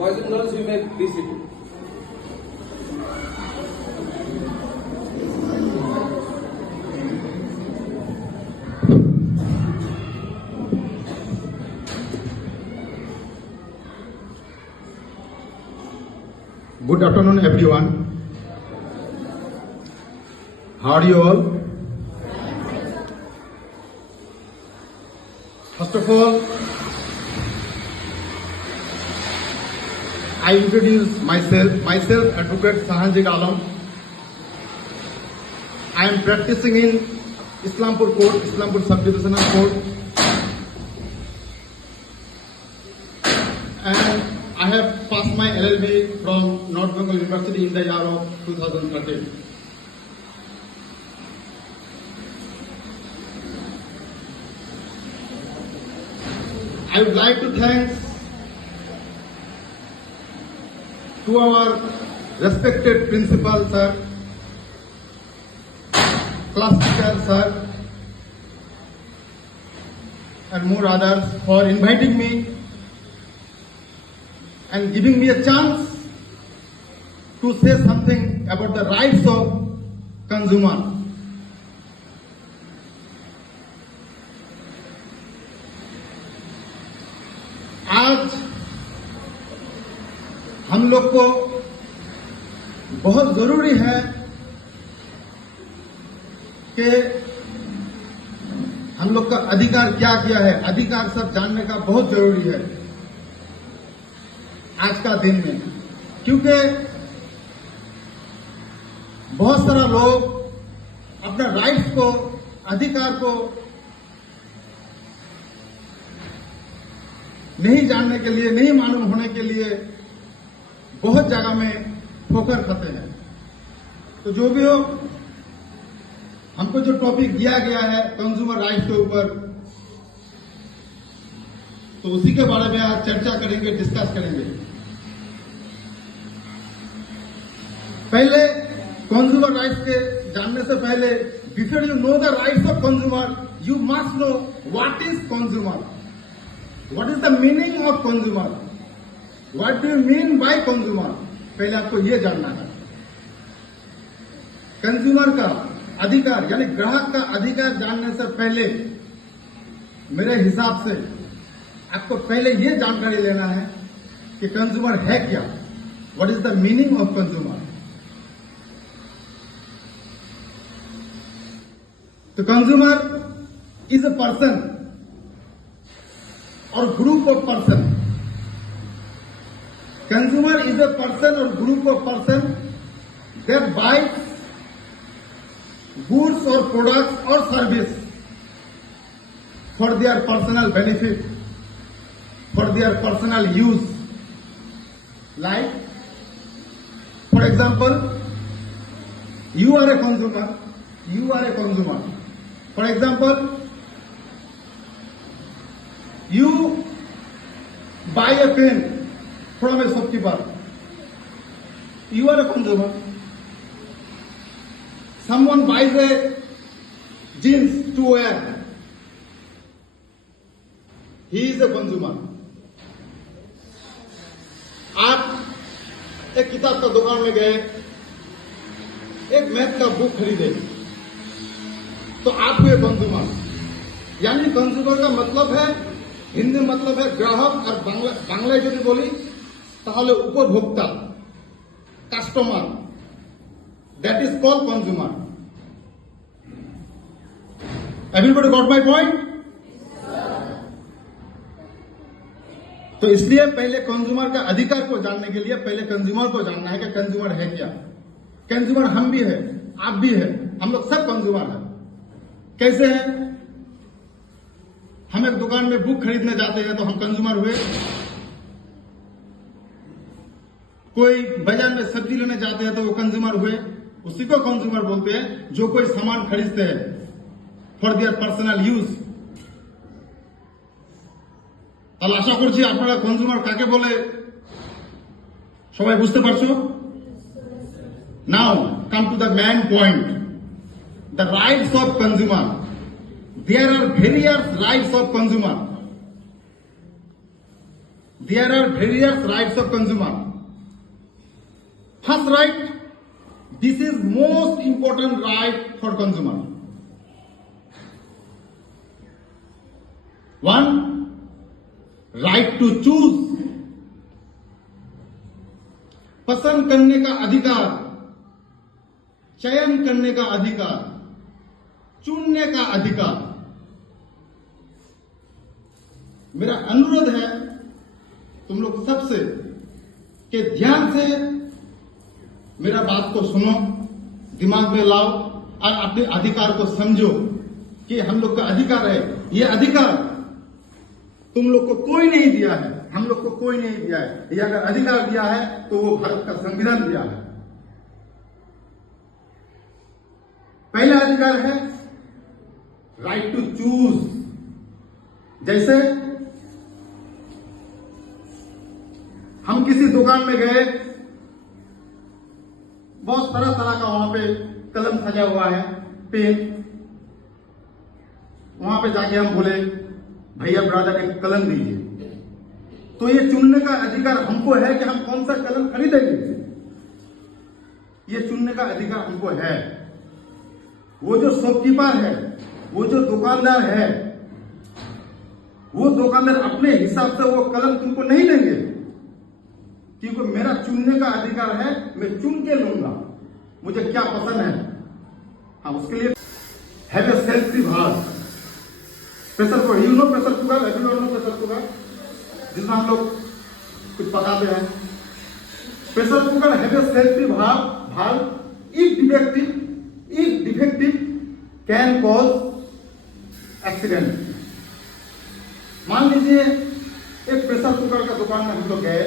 Boys and girls, you may be seated. Good afternoon, everyone. How are you all? First of all, I introduce myself Advocate Sahanjik Alam. I am practicing in Islampur Court, Islampur Sub-Divisional Court, and I have passed my LLB from North Bengal University in the year of 2013. I would like to thank to our respected principal sir, class teacher sir, and more others for inviting me and giving me a chance to say something about the rights of consumer. आज हम लोग को बहुत जरूरी है कि हम लोग का अधिकार क्या क्या है, अधिकार सब जानने का बहुत जरूरी है आज का दिन में, क्योंकि बहुत सारा लोग अपना राइट्स को, अधिकार को नहीं जानने के लिए, नहीं मालूम होने के लिए बहुत जगह में ठोकर खाते हैं। तो जो भी हो, हमको जो टॉपिक दिया गया है कंज्यूमर राइट्स के ऊपर, तो उसी के बारे में आज चर्चा करेंगे, डिस्कस करेंगे। पहले कंज्यूमर राइट्स के जानने से पहले, before you know the rights of consumer, you must know what is consumer, what is the meaning of consumer, what do you mean by consumer. पहले आपको यह जानना है। कंज्यूमर का अधिकार यानी ग्राहक का अधिकार जानने से पहले मेरे हिसाब से आपको पहले यह जानकारी लेना है कि कंज्यूमर है क्या, what is the meaning of consumer. तो कंज्यूमर इज अ पर्सन और group of person. Consumer is a person or group of person that buys goods or products or service for their personal benefit, for their personal use. Like, for example, you are a consumer. You are a consumer. For example, you buy a pen from a shopkeeper. You are a consumer. Someone buys a jeans to wear. He is a consumer. आप एक किताब का दुकान में गए, एक math का book खरीदे, तो आप हुए कंज्यूमर। यानी कंज्यूमर का मतलब है, हिंदी मतलब है ग्राहक, और बांग्लाয় যদি বলি তাহলে উপভোক্তা, customer. That is called consumer. Everybody got my point? तो इसलिए पहले कंज्यूमर का अधिकार को जानने के लिए पहले कंज्यूमर को जानना है कि कंज्यूमर है क्या। कंज्यूमर हम भी है, आप भी है, हम लोग सब कंज्यूमर है। कैसे है? हम एक दुकान में बुक खरीदने जाते हैं तो हम कंज्यूमर हुए। कोई बाजार में सब्जी लेने जाते हैं तो वो कंज्यूमर हुए। उसी को कंज्यूमर बोलते हैं जो कोई सामान खरीदते हैं फॉर देयर पर्सनल यूज। তাহলে আশা করছি আপনারা কনজিউমার কাকে বলে সবাই বুঝতে পারছো। Now come to the main point, the rights of consumer. There are various rights of consumer. there are various rights of consumer. First right, this is most important right for consumer. One, right to choose. पसंद करने का अधिकार, चयन करने का अधिकार, चुनने का अधिकार। मेरा अनुरोध है तुम लोग सबसे कि ध्यान से मेरा बात को सुनो, दिमाग में लाओ और अपने अधिकार को समझो कि हम लोग का अधिकार है। ये अधिकार तुम लोग को कोई नहीं दिया है, हम लोग को कोई नहीं दिया है। ये अगर अधिकार दिया है तो वो भारत का संविधान दिया है। पहला अधिकार है राइट टू चूज। जैसे हम किसी दुकान में गए, बहुत तरह तरह का वहां पे कलम सजा हुआ है, पेन। वहां पे जाके हम बोले भैया ब्रदर एक कलम दीजिए, तो ये चुनने का अधिकार हमको है कि हम कौन सा कलम खरीदेंगे। ये चुनने का अधिकार हमको है। वो जो शॉपकीपर है, वो जो दुकानदार है, वो दुकानदार अपने हिसाब से वो कलम तुमको नहीं देंगे, क्योंकि मेरा चुनने का अधिकार है। मैं चुन के लूंगा मुझे क्या पसंद है। हाँ, उसके लिए हैव ए सेल्फ विभाग। Pressure cooker, you know pressure cooker, everyone know pressure cooker, जिसमें हम लोग कुछ पकाते हैं। Pressure cooker have a self विभाग। If defective can cause accident. मान लीजिए एक प्रेशर कुकर का दुकान में हम लोग गए,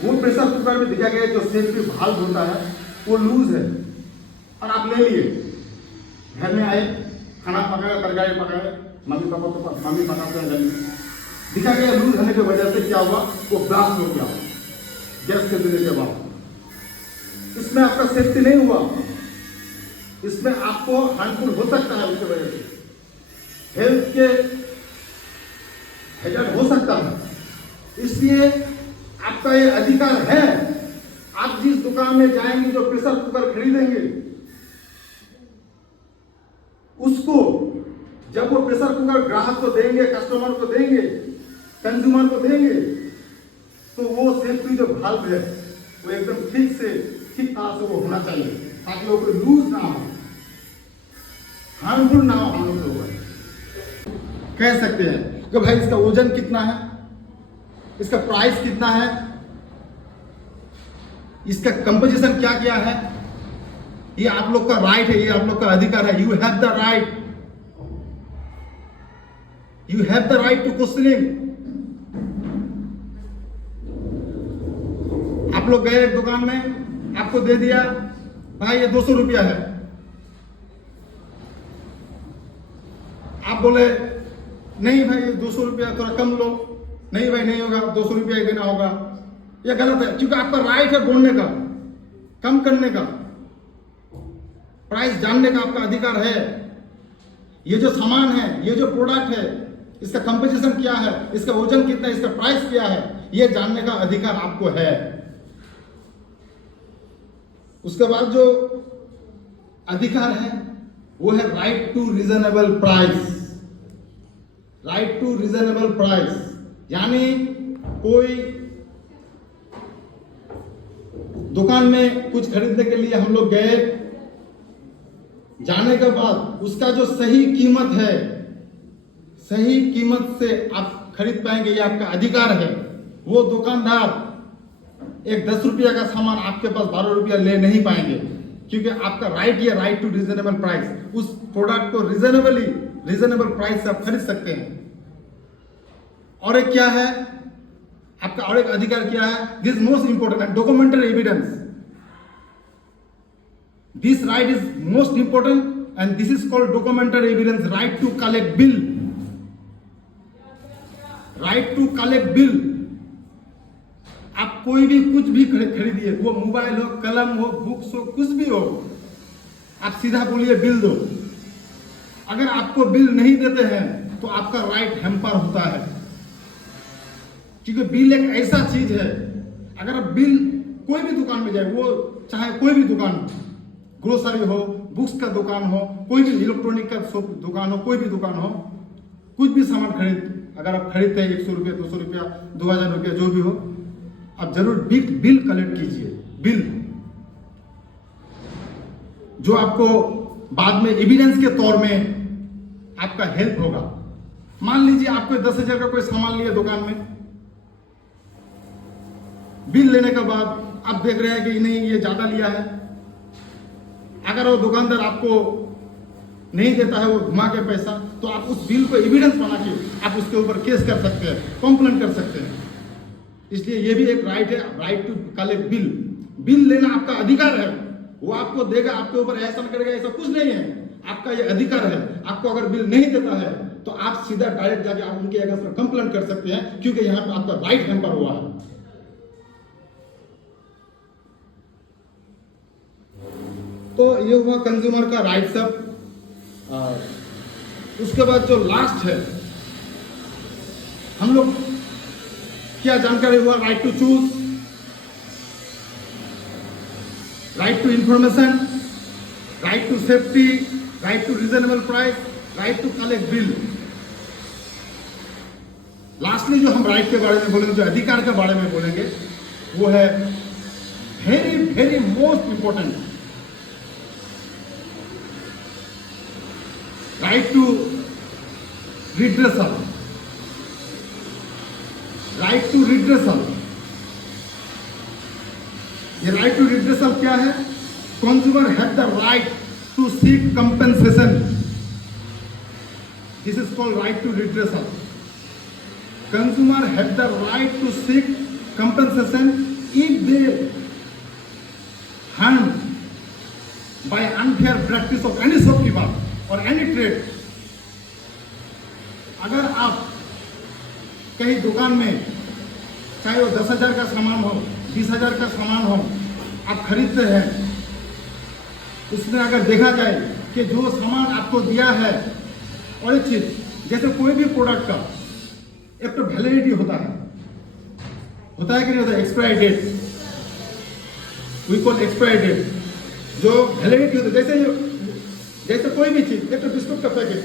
वो प्रेशर कुकर में दिखा गया जो सेफ्टी भाल्व होता है वो लूज है, और आप ले लिए, घर में आए, खाना पकाया, तरकारी पकाए, मम्मी पापा तो मम्मी पकाते हैं, दिखा गया लूज होने की वजह से क्या हुआ, वो ब्लास्ट हो गया गैस के देने के बाद। इसमें आपका सेफ्टी नहीं हुआ, इसमें आपको हार्मफुल हो सकता है, उसकी वजह से हेल्थ के हैजर्ड हो सकता है। इसलिए आपका ये अधिकार है। आप जिस दुकान में जाएंगे, जो प्रेशर कुकर खरीदेंगे, उसको जब वो प्रेशर कुकर ग्राहक को देंगे, कस्टमर को देंगे, कंज्यूमर को देंगे, तो वो सेफ्टी जो भाल्व है वो एकदम ठीक तरह से वो होना चाहिए, ताकि वो कोई लूज ना हो, हार्मफुल ना हो हम लोग को। कह सकते हैं कि भाई इसका वजन कितना है, इसका प्राइस कितना है, इसका कंपोजिशन क्या क्या है। ये आप लोग का राइट है, ये आप लोग का अधिकार है। You have the right, you have the right to questioning. आप लोग गए एक दुकान में, आपको दे दिया भाई ये 200 रुपया है, आप बोले नहीं भाई ये 200 रुपया थोड़ा कम लो, नहीं भाई नहीं होगा, 200 रुपया ही देना होगा। यह गलत है, क्योंकि आपका राइट है बोलने का, कम करने का, प्राइस जानने का आपका अधिकार है। ये जो सामान है, ये जो प्रोडक्ट है, इसका कंपोजिशन क्या है, इसका वजन कितना है, इसका प्राइस क्या है, ये जानने का अधिकार आपको है। उसके बाद जो अधिकार है वो है right to reasonable price. Right to reasonable price यानी कोई दुकान में कुछ खरीदने के लिए हम लोग गए, जाने के बाद उसका जो सही कीमत है, सही कीमत से आप खरीद पाएंगे, ये आपका अधिकार है। वो दुकानदार एक 10 रुपया का सामान आपके पास 12 रुपया ले नहीं पाएंगे, क्योंकि आपका राइट ये राइट टू रीजनेबल प्राइस। उस प्रोडक्ट को रीजनेबल प्राइस से आप खरीद सकते हैं। और एक क्या है आपका, और एक अधिकार क्या है, this most important and documentary evidence. This right is most important and this is called documentary evidence. Right to collect bill, right to collect bill. आप कोई भी कुछ भी खरीदिए, वो मोबाइल हो, कलम हो, बुक्स हो, कुछ भी हो, आप सीधा बोलिए बिल दो। अगर आपको बिल नहीं देते हैं तो आपका राइट हैम्पर होता है। क्योंकि बिल एक ऐसा चीज है, अगर आप बिल कोई भी दुकान में जाए, वो चाहे कोई भी दुकान, ग्रोसरी हो, बुक्स का दुकान हो, कोई भी इलेक्ट्रॉनिक का दुकान हो, कोई भी दुकान हो, कुछ भी सामान अगर आप खरीदते हैं 100 रुपया, 200 रुपया, 2000 रुपया, जो भी हो, आप जरूर बिल कलेक्ट कीजिए। बिल जो आपको बाद में एविडेंस के तौर में आपका हेल्प होगा। मान लीजिए आपको 10,000 का कोई सामान लिया दुकान में, बिल लेने के बाद आप देख रहे हैं कि नहीं ये ज्यादा लिया है, अगर वो दुकानदार आपको नहीं देता है, वो घुमा के पैसा, तो आप उस बिल को एविडेंस बना के आप उसके ऊपर केस कर सकते हैं, कंप्लेंट कर सकते हैं। इसलिए ये भी एक राइट है, right to collect bill. Bill लेना आपका अधिकार है, वो आपको देगा, आपके ऊपर एहसान करेगा, ऐसा कुछ नहीं है, आपका ये अधिकार है। आपको अगर बिल नहीं देता है तो आप सीधा डायरेक्ट जाके आप उनके अगेंस्ट में कंप्लेंट कर सकते हैं, क्योंकि यहाँ पे आपका राइट हैम्पर हुआ है। तो ये हुआ कंज्यूमर का राइट सब। उसके बाद जो लास्ट है, हम लोग क्या जानकारी हुआ, right to choose, right to information, right to safety, right to reasonable price, right to collect bill. Lastly जो हम राइट के बारे में बोलेंगे, जो अधिकार के बारे में बोलेंगे, वो है very very most important, right to redressal. Right to redressal, ये राइट टू रिड्रेसल क्या है? Consumer have the right to seek compensation, this is called right to redressal. Consumer have the right to seek compensation if they harmed by unfair practice of any shopkeeper और any trade. अगर आप कहीं दुकान में, चाहे वो 10,000 का सामान हो, 20,000 का सामान हो, आप खरीदते हैं, उसमें अगर देखा जाए कि जो सामान आपको दिया है, और एक चीज, जैसे कोई भी प्रोडक्ट का एक तो वैलिडिटी होता है कि नहीं होता? Expiry date, we call expiry date, जो वैलिडिटी होती है। जैसे कोई भी चीज, एक तो बिस्कुट का पैकेट,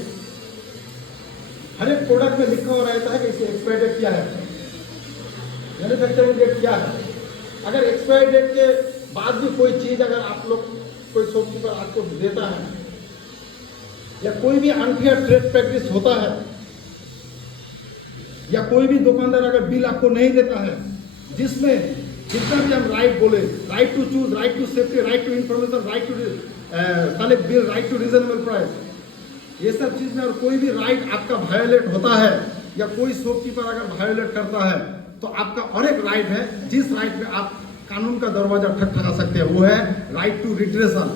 हर एक प्रोडक्ट में लिखा हुआ रहता है कि इसकी एक्सपायरी डेट क्या है, मैन्युफैक्चरिंग डेट क्या है। अगर एक्सपायरी डेट के बाद भी कोई चीज अगर आप लोग, कोई शॉपकीपर आपको देता है, या कोई भी अनफेयर ट्रेड प्रैक्टिस होता है, या कोई भी दुकानदार अगर बिल आपको नहीं देता है, जिसमें जितना भी हम राइट बोले, right to choose, right to safety, right to information, right to collect bill, right to reasonable price, ये सब चीज में और कोई भी राइट आपका वायोलेट होता है, या कोई शॉपकीपर अगर वायोलेट करता है, तो आपका और एक राइट है, जिस राइट में आप कानून का दरवाजा ठकठका सकते हैं, वो है राइट टू रिड्रेसल।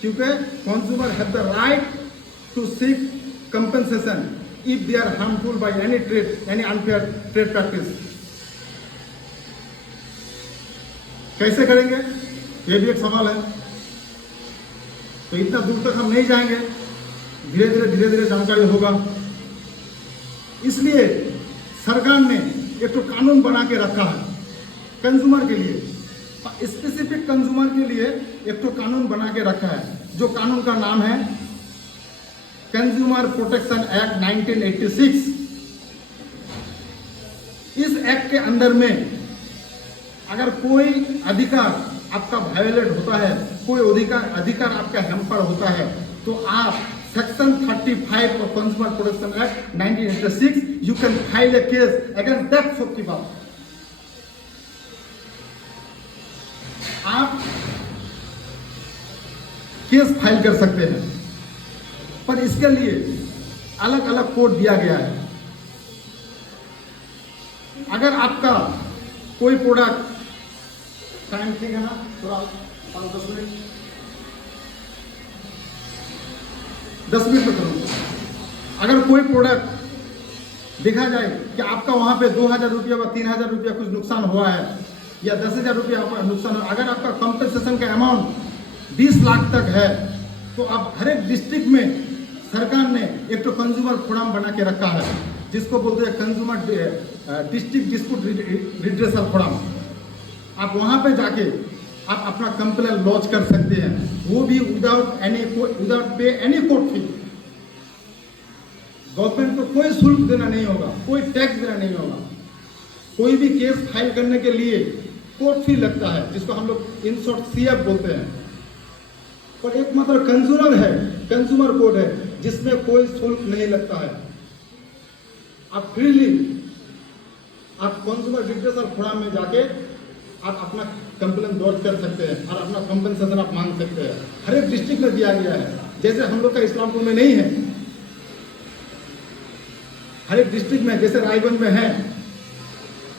क्योंकि consumer have the right to seek compensation if they are harmful by any trade, any unfair trade practice. कैसे करेंगे, ये भी एक सवाल है। तो इतना दूर तक हम नहीं जाएंगे, धीरे धीरे जानकारी होगा। इसलिए सरकार ने एक तो कानून बना के रखा है कंज्यूमर के लिए, स्पेसिफिक कंज्यूमर के लिए एक तो कानून बना के रखा है, जो कानून का नाम है कंज्यूमर प्रोटेक्शन एक्ट 1986। इस एक्ट के अंदर में अगर कोई अधिकार आपका वायोलेट होता है, कोई अधिकार आपका हैम्पर होता है, तो आप section 35 of consumer protection act 1986 you can file A case against that shopkeeper. आप केस फाइल कर सकते हैं, पर इसके लिए अलग अलग कोड दिया गया है। अगर आपका कोई प्रोडक्ट, टाइम ठीक है ना, थोड़ा 5-10 मिनट, 10 मिनट में करूँगा। अगर कोई प्रोडक्ट देखा जाए कि आपका वहां पे 2,000 रुपया व 3,000 रुपया कुछ नुकसान हुआ है, या 10,000 रुपया आपका नुकसान हुआ, अगर आपका कंपेंसेशन का अमाउंट 20 लाख तक है, तो अब हर एक डिस्ट्रिक्ट में सरकार ने एक तो कंज्यूमर फोरम बना के रखा है। जिसको बोलते हैं consumer district dispute redressal forum, आप वहाँ पे जाके आप अपना कंप्लेन लॉन्च कर सकते हैं, वो भी without pay any court fee. Government को कोई शुल्क देना नहीं होगा, कोई टैक्स देना नहीं होगा। कोई भी केस फाइल करने के लिए कोर्ट फी लगता है, जिसको हम लोग इन शॉर्ट CF बोलते हैं। पर एकमात्र कंज्यूमर है, कंज्यूमर कोर्ट है, जिसमें कोई शुल्क नहीं लगता है। आप फ्रीली आप कंज्यूमर रिड्रेसल फोरम में जाके आप अपना कंप्लेन दर्ज कर सकते हैं और अपना कंपनसेशन आप मांग सकते हैं। हर एक डिस्ट्रिक्ट में दिया गया है, जैसे हम लोग का इस्लामपुर में नहीं है, हर एक डिस्ट्रिक्ट में, जैसे रायगंज में है।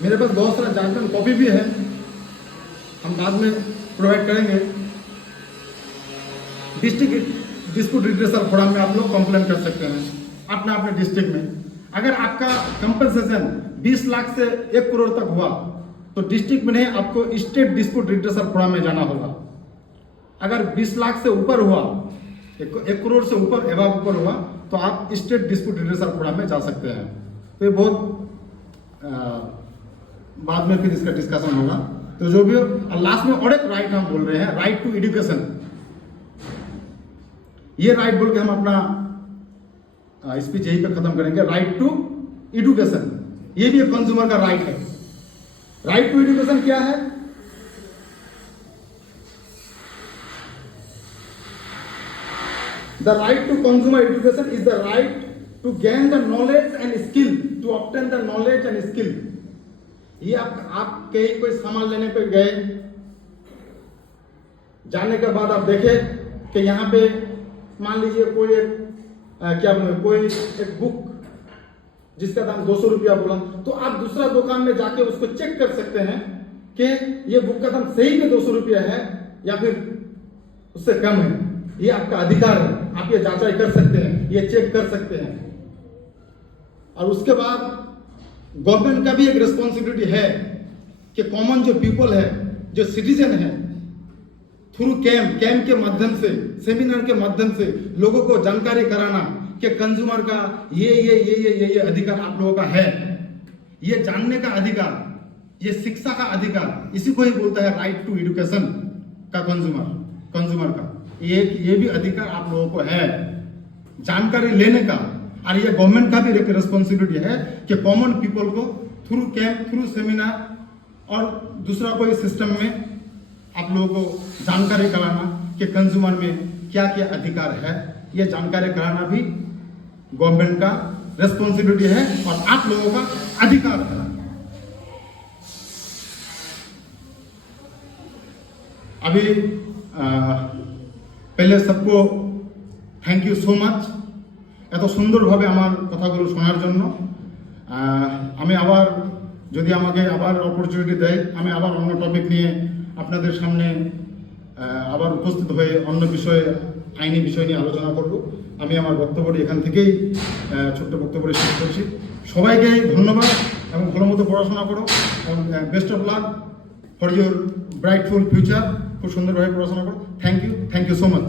मेरे पास बहुत सारा झारखंड कॉपी भी है, हम बाद में प्रोवाइड करेंगे। डिस्ट्रिक्ट डिस्प्यूट रिड्रेसल फोरम में आप लोग कंप्लेन कर सकते हैं अपने अपने डिस्ट्रिक्ट में। अगर आपका कंपनसेशन 20 लाख से 1 करोड़ तक हुआ तो डिस्ट्रिक्ट में नहीं, आपको स्टेट डिस्प्यूट रिड्रेसल फोरम में जाना होगा। अगर 20 लाख से ऊपर हुआ, 1 करोड़ से ऊपर एवं ऊपर हुआ, तो आप स्टेट डिस्प्यूट रिड्रेसल फोरम में जा सकते हैं। तो ये बहुत बाद में फिर इसका डिस्कशन होगा। तो जो भी लास्ट में और एक राइट हम बोल रहे हैं, राइट टू एजुकेशन। ये राइट बोल के हम अपना स्पीच यही पे खत्म करेंगे। राइट टू एजुकेशन, ये भी एक कंज्यूमर का राइट है। राइट टू एजुकेशन क्या है? The right to consumer education is the right to gain the knowledge and skill, to obtain the knowledge and skill. ये आप कहीं कोई सामान लेने पे गए, जाने के बाद आप देखे कि यहाँ पे मान लीजिए कोई कोई एक बुक जिसका दाम 200 रुपया बोला, तो आप दूसरा दुकान में जाके उसको चेक कर सकते हैं कि ये बुक का दाम सही में 200 रुपया है या फिर उससे कम है। ये आपका अधिकार है, आप ये जांचाई कर सकते हैं, ये चेक कर सकते हैं। और उसके बाद गवर्नमेंट का भी एक रिस्पॉन्सिबिलिटी है कि कॉमन जो पीपल है, जो सिटीजन है, थ्रू कैंप के माध्यम से, सेमिनार के माध्यम से लोगों को जानकारी कराना कि कंज्यूमर का ये अधिकार आप लोगों का है, ये जानने का अधिकार, ये शिक्षा का अधिकार, इसी को ही बोलता है राइट टू एजुकेशन का कंज्यूमर का। ये भी अधिकार आप लोगों को है जानकारी लेने का। और ये गवर्नमेंट का भी एक रिस्पॉन्सिबिलिटी है कि कॉमन पीपल को थ्रू कैंप, थ्रू सेमिनार और दूसरा कोई सिस्टम में आप लोगों को जानकारी कराना कि कंज्यूमर में क्या क्या अधिकार है। ये जानकारी कराना भी गवर्नमेंट का रिस्पॉन्सिबिलिटी है और आप लोगों का अधिकार है। अभी पहले सबको थैंक यू सो माच এত সুন্দরভাবে আমার কথাগুলো শোনার জন্য। আমি আবার যদি আমাকে আবার অপরচুনিটি দেয়, আমি আবার অন্য টপিক নিয়ে আপনাদের সামনে আবার উপস্থিত হয়ে অন্য বিষয়ে, আইনি বিষয় নিয়ে আলোচনা করব। আমি আমার বক্তব্যটি এখান থেকেই ছোট্ট বক্তব্যটি শেষ করছি। সবাইকে ধন্যবাদ এবং ভালো মতো পড়াশোনা করো এবং best of luck for your brightful future. খুব সুন্দরভাবে পড়াশোনা করো। Thank you so much.